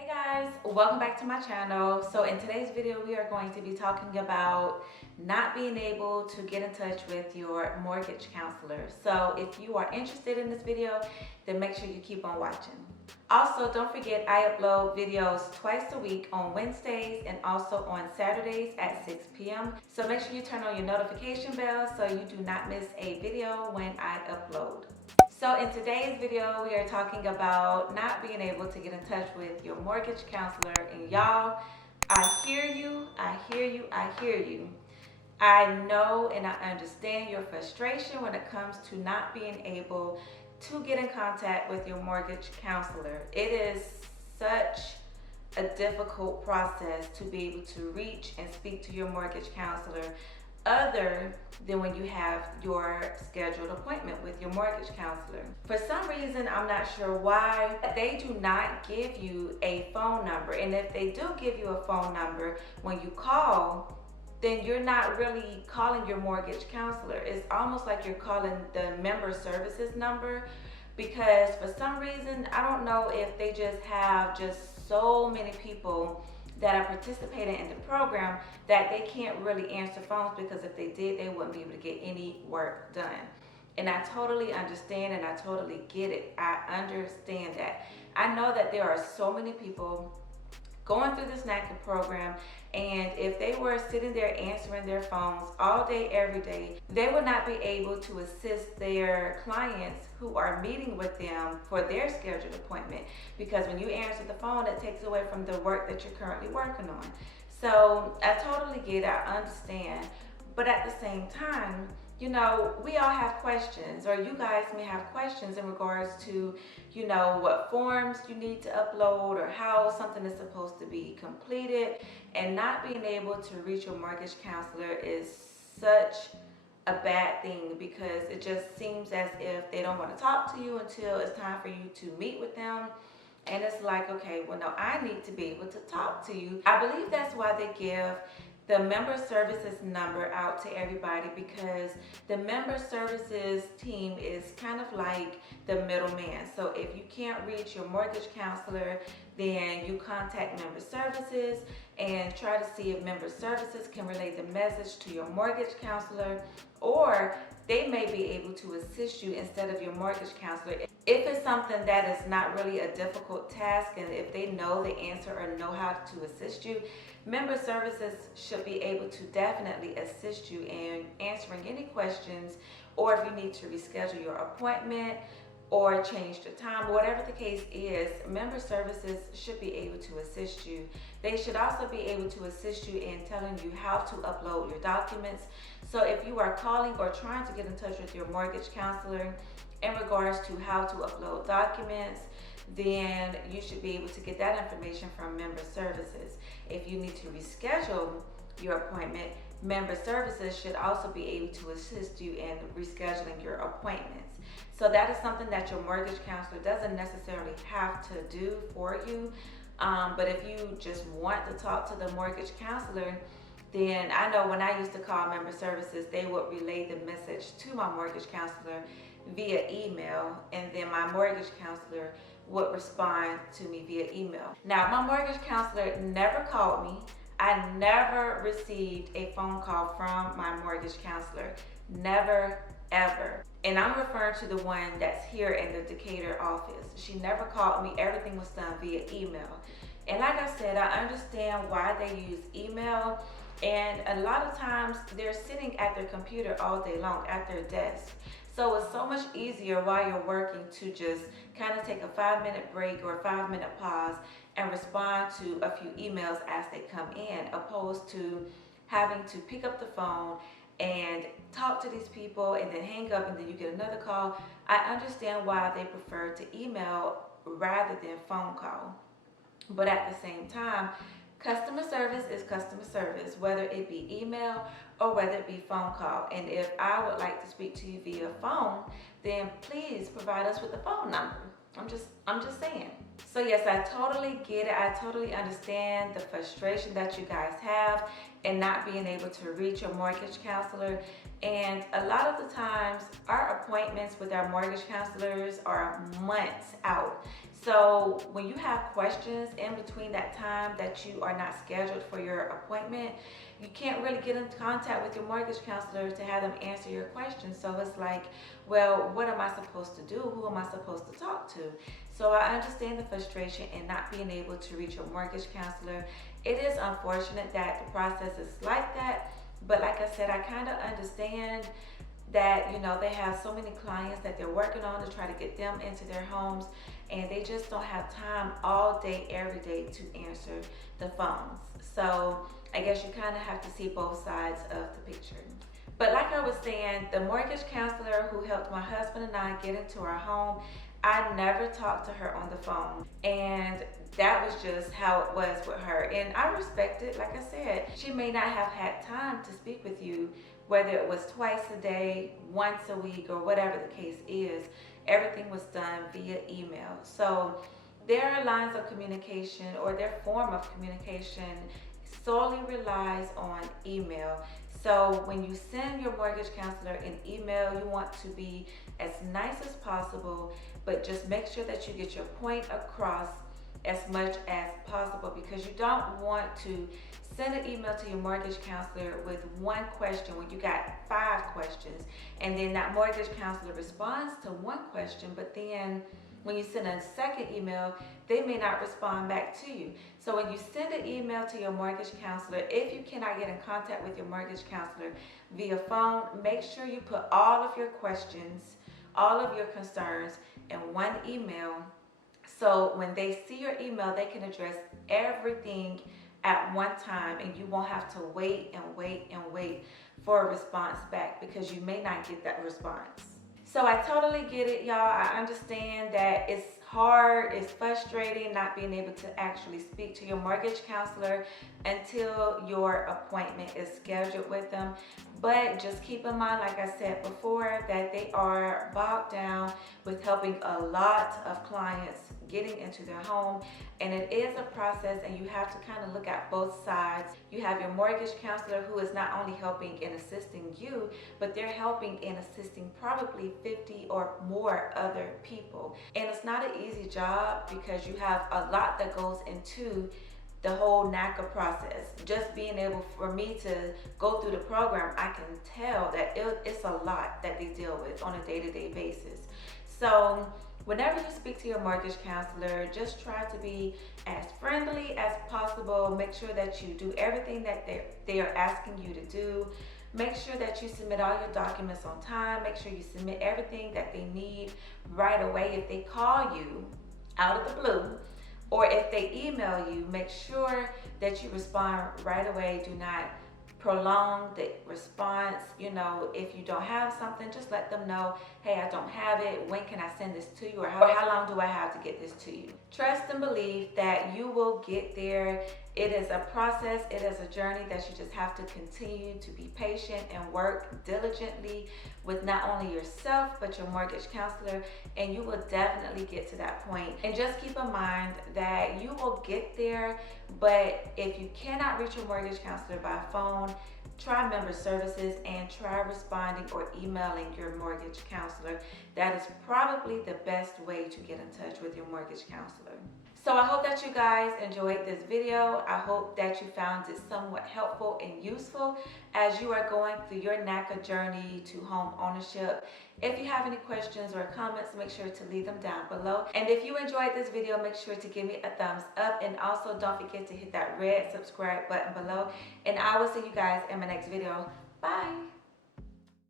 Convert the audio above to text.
Hey guys, welcome back to my channel. So in today's video, we are going to be talking about not being able to get in touch with your mortgage counselor. So if you are interested in this video, then make sure you keep on watching. Also, don't forget I upload videos twice a week on Wednesdays and also on Saturdays at 6 p.m. So make sure you turn on your notification bell so you do not miss a video when I upload. So in today's video, we are talking about not being able to get in touch with your mortgage counselor. And y'all, I hear you, I hear you, I hear you. I know and I understand your frustration when it comes to not being able to get in contact with your mortgage counselor. It is such a difficult process to be able to reach and speak to your mortgage counselor other than when you have your scheduled appointment with your mortgage counselor. For some reason, I'm not sure why, they do not give you a phone number. And if they do give you a phone number, when you call, then you're not really calling your mortgage counselor. It's almost like you're calling the member services number, because for some reason, I don't know if they just have just so many people that are participating in the program that they can't really answer phones, because if they did, they wouldn't be able to get any work done. And I totally understand and I totally get it. I understand that. I know that there are so many people going through this Naca program, and if they were sitting there answering their phones all day, every day, they would not be able to assist their clients who are meeting with them for their scheduled appointment, because when you answer the phone, it takes away from the work that you're currently working on. So I totally get it, I understand, but at the same time, you know, we all have questions, or you guys may have questions in regards to, you know, what forms you need to upload or how something is supposed to be completed. And not being able to reach your mortgage counselor is such a bad thing, because it just seems as if they don't want to talk to you until it's time for you to meet with them. And it's like, okay, well, no, I need to be able to talk to you. I believe that's why they give the member services number out to everybody, because the member services team is kind of like the middleman. So if you can't reach your mortgage counselor, then you contact member services and try to see if member services can relay the message to your mortgage counselor, or they may be able to assist you instead of your mortgage counselor. If it's something that is not really a difficult task, and if they know the answer or know how to assist you, member services should be able to definitely assist you in answering any questions, or if you need to reschedule your appointment or change the time, whatever the case is, member services should be able to assist you. They should also be able to assist you in telling you how to upload your documents. So if you are calling or trying to get in touch with your mortgage counselor in regards to how to upload documents, then you should be able to get that information from member services. If you need to reschedule your appointment, member services should also be able to assist you in rescheduling your appointments. So that is something that your mortgage counselor doesn't necessarily have to do for you. But if you just want to talk to the mortgage counselor, then I know when I used to call member services, they would relay the message to my mortgage counselor via email, and then my mortgage counselor would respond to me via email. Now, my mortgage counselor never called me. I never received a phone call from my mortgage counselor. Never, ever. And I'm referring to the one that's here in the Decatur office. She never called me. Everything was done via email. And like I said, I understand why they use email. And a lot of times they're sitting at their computer all day long at their desk. So it's so much easier while you're working to just kind of take a 5-minute break or a 5-minute pause and respond to a few emails as they come in, opposed to having to pick up the phone and talk to these people and then hang up and then you get another call. I understand why they prefer to email rather than phone call. But at the same time, customer service is customer service, whether it be email or whether it be phone call. And if I would like to speak to you via phone, then please provide us with a phone number. I'm just saying. So yes, I totally get it. I totally understand the frustration that you guys have in not being able to reach your mortgage counselor. And a lot of the times, our appointments with our mortgage counselors are months out. So when you have questions in between that time that you are not scheduled for your appointment, you can't really get in contact with your mortgage counselor to have them answer your questions. So it's like, well, what am I supposed to do? Who am I supposed to talk to? So I understand the frustration in not being able to reach your mortgage counselor. It is unfortunate that the process is like that, but like I said, I kind of understand that, you know, they have so many clients that they're working on to try to get them into their homes, and they just don't have time all day every day to answer the phones. So I guess you kind of have to see both sides of the picture. But like I was saying, the mortgage counselor who helped my husband and I get into our home, I never talked to her on the phone, and that was just how it was with her. And I respect it. Like I said, she may not have had time to speak with you, whether it was twice a day, once a week, or whatever the case is. Everything was done via email. So their lines of communication or their form of communication solely relies on email. So when you send your mortgage counselor an email, you want to be as nice as possible, but just make sure that you get your point across as much as possible, because you don't want to send an email to your mortgage counselor with one question when you got 5 questions, and then that mortgage counselor responds to one question, but then when you send a second email, they may not respond back to you. So when you send an email to your mortgage counselor, if you cannot get in contact with your mortgage counselor via phone, make sure you put all of your questions, all of your concerns in one email. So when they see your email, they can address everything at one time, and you won't have to wait and wait and wait for a response back, because you may not get that response. So I totally get it, y'all. I understand that it's hard, it's frustrating not being able to actually speak to your mortgage counselor until your appointment is scheduled with them. But just keep in mind, like I said before, that they are bogged down with helping a lot of clients getting into their home, and it is a process, and you have to kind of look at both sides. You have your mortgage counselor who is not only helping and assisting you, but they're helping and assisting probably 50 or more other people. And it's not an easy job, because you have a lot that goes into the whole Naca process. Just being able for me to go through the program, I can tell that it's a lot that they deal with on a day-to-day basis. So whenever you speak to your mortgage counselor, just try to be as friendly as possible. Make sure that you do everything that they are asking you to do. Make sure that you submit all your documents on time. Make sure you submit everything that they need right away. If they call you out of the blue, or if they email you, make sure that you respond right away. Do not prolong the response. You know, if you don't have something, just let them know, hey, I don't have it. When can I send this to you? Or how long do I have to get this to you? Trust and believe that you will get there. It is a process. It is a journey that you just have to continue to be patient and work diligently with not only yourself, but your mortgage counselor, and you will definitely get to that point. And just keep in mind that you will get there, but if you cannot reach your mortgage counselor by phone, try member services and try responding or emailing your mortgage counselor. That is probably the best way to get in touch with your mortgage counselor. So I hope that you guys enjoyed this video. I hope that you found it somewhat helpful and useful as you are going through your Naca journey to home ownership. If you have any questions or comments, make sure to leave them down below. And if you enjoyed this video, make sure to give me a thumbs up. And also don't forget to hit that red subscribe button below. And I will see you guys in my next video. Bye.